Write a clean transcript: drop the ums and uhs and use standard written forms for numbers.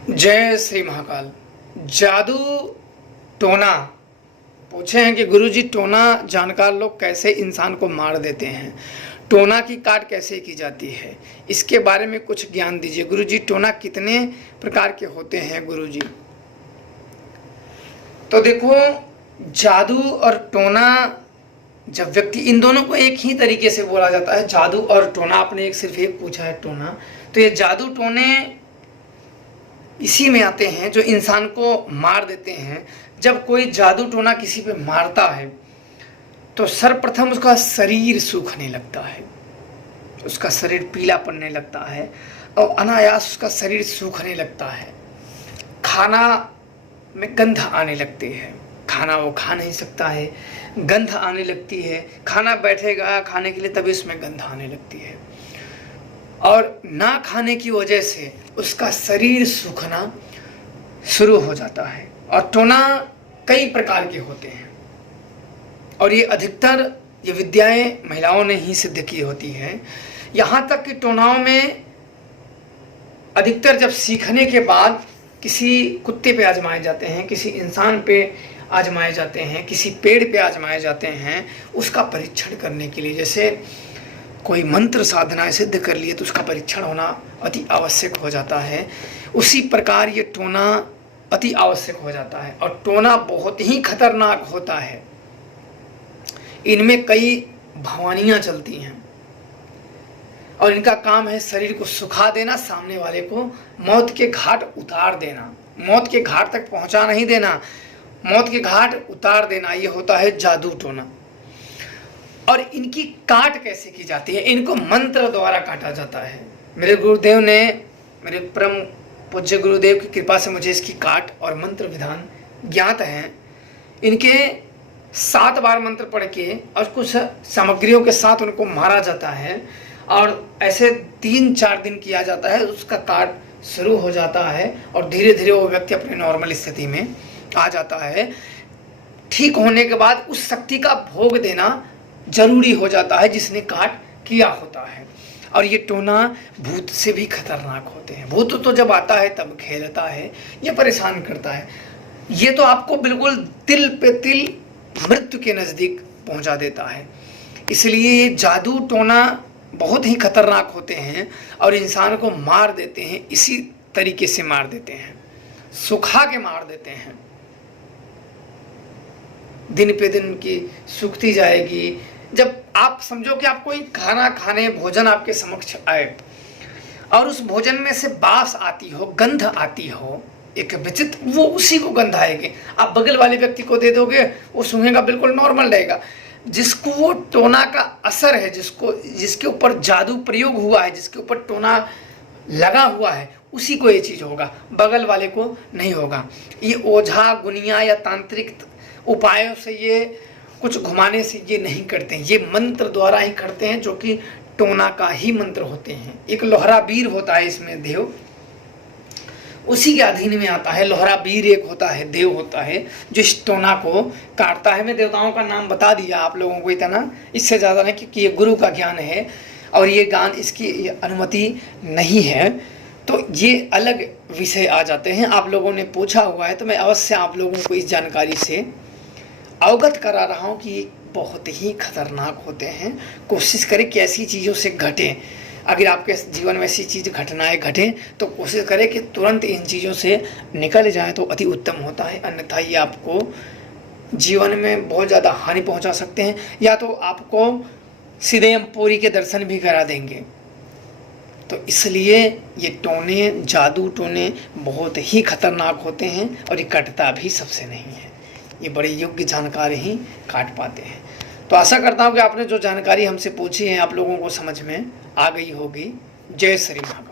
जय श्री महाकाल। जादू टोना पूछे हैं कि गुरुजी टोना जानकार लोग कैसे इंसान को मार देते हैं, टोना की काट कैसे की जाती है, इसके बारे में कुछ ज्ञान दीजिए गुरुजी। टोना कितने प्रकार के होते हैं गुरुजी? तो देखो, जादू और टोना, जब व्यक्ति, इन दोनों को एक ही तरीके से बोला जाता है, जादू और टोना। आपने एक सिर्फ एक पूछा है टोना, तो ये जादू टोने इसी में आते हैं जो इंसान को मार देते हैं। जब कोई जादू टोना किसी पे मारता है तो सर्वप्रथम उसका शरीर सूखने लगता है, उसका शरीर पीला पड़ने लगता है और अनायास उसका शरीर सूखने लगता है। खाना में गंध आने लगती है, खाना वो खा नहीं सकता है, गंध आने लगती है। खाना बैठेगा खाने के लिए तभी उसमें गंध आने लगती है, और ना खाने की वजह से उसका शरीर सूखना शुरू हो जाता है। और टोना कई प्रकार के होते हैं, और ये अधिकतर ये विद्याएं महिलाओं ने ही सिद्ध की होती हैं। यहाँ तक कि टोनाओं में अधिकतर जब सीखने के बाद किसी कुत्ते पे आजमाए जाते हैं, किसी इंसान पे आजमाए जाते हैं, किसी पेड़ पे आजमाए जाते हैं, उसका परीक्षण करने के लिए। जैसे कोई मंत्र साधना सिद्ध कर लिए तो उसका परीक्षण होना अति आवश्यक हो जाता है, उसी प्रकार ये टोना अति आवश्यक हो जाता है। और टोना बहुत ही खतरनाक होता है, इनमें कई भवानियाँ चलती हैं और इनका काम है शरीर को सुखा देना, सामने वाले को मौत के घाट उतार देना, मौत के घाट तक पहुंचा नहीं देना, मौत के घाट उतार देना। ये होता है जादू टोना। और इनकी काट कैसे की जाती है? इनको मंत्र द्वारा काटा जाता है। मेरे गुरुदेव ने, मेरे परम पूज्य गुरुदेव की कृपा से मुझे इसकी काट और मंत्र विधान ज्ञात हैं। इनके 7 बार मंत्र पढ़ के और कुछ सामग्रियों के साथ उनको मारा जाता है, और ऐसे 3-4 दिन किया जाता है, उसका काट शुरू हो जाता है और धीरे धीरे वो व्यक्ति अपने नॉर्मल स्थिति में आ जाता है। ठीक होने के बाद उस शक्ति का भोग देना जरूरी हो जाता है जिसने काट किया होता है। और ये टोना भूत से भी खतरनाक होते हैं। भूत तो जब आता है तब खेलता है, ये परेशान करता है, ये तो आपको बिल्कुल तिल पे तिल मृत्यु के नज़दीक पहुंचा देता है। इसलिए ये जादू टोना बहुत ही खतरनाक होते हैं और इंसान को मार देते हैं। इसी तरीके से मार देते हैं, सुखा के मार देते हैं। दिन पे दिन की सूखती जाएगी। जब आप समझो कि आप कोई खाना खाने, भोजन आपके समक्ष आए और उस भोजन में से बास आती हो, गंध आती हो, एक विचित्र, वो उसी को गंध आएगी। आप बगल वाले व्यक्ति को दे दोगे, वो सूंघेगा, बिल्कुल नॉर्मल रहेगा। जिसको वो टोना का असर है, जिसके ऊपर जादू प्रयोग हुआ है, जिसके ऊपर टोना लगा हुआ है, उसी को ये चीज़ होगा, बगल वाले को नहीं होगा। ये ओझा गुनिया या तांत्रिक उपायों से, ये कुछ घुमाने से ये नहीं करते हैं, ये मंत्र द्वारा ही करते हैं, जो कि टोना का ही मंत्र होते हैं। एक लोहरा वीर होता है इसमें देव, उसी के अधीन में आता है। लोहरा वीर एक होता है, देव होता है, जो इस टोना को काटता है। मैं देवताओं का नाम बता दिया आप लोगों को, इतना, इससे ज़्यादा नहीं, क्योंकि ये गुरु का ज्ञान है और ये ज्ञान, इसकी अनुमति नहीं है, तो ये अलग विषय आ जाते हैं। आप लोगों ने पूछा हुआ है तो मैं अवश्य आप लोगों को इस जानकारी से अवगत करा रहा हूँ कि बहुत ही खतरनाक होते हैं। कोशिश करें कि ऐसी चीज़ों से घटें। अगर आपके जीवन में ऐसी चीज़ घटनाएं घटें तो कोशिश करें कि तुरंत इन चीज़ों से निकल जाएं, तो अति उत्तम होता है। अन्यथा ये आपको जीवन में बहुत ज़्यादा हानि पहुंचा सकते हैं, या तो आपको सीधे यमपुरी के दर्शन भी करा देंगे। तो इसलिए ये टोने, जादू टोने बहुत ही खतरनाक होते हैं और ये कटता भी सबसे नहीं है। ये बड़े योग्य जानकारी ही काट पाते हैं। तो आशा करता हूँ कि आपने जो जानकारी हमसे पूछी है आप लोगों को समझ में आ गई होगी। जय श्री महाकाल।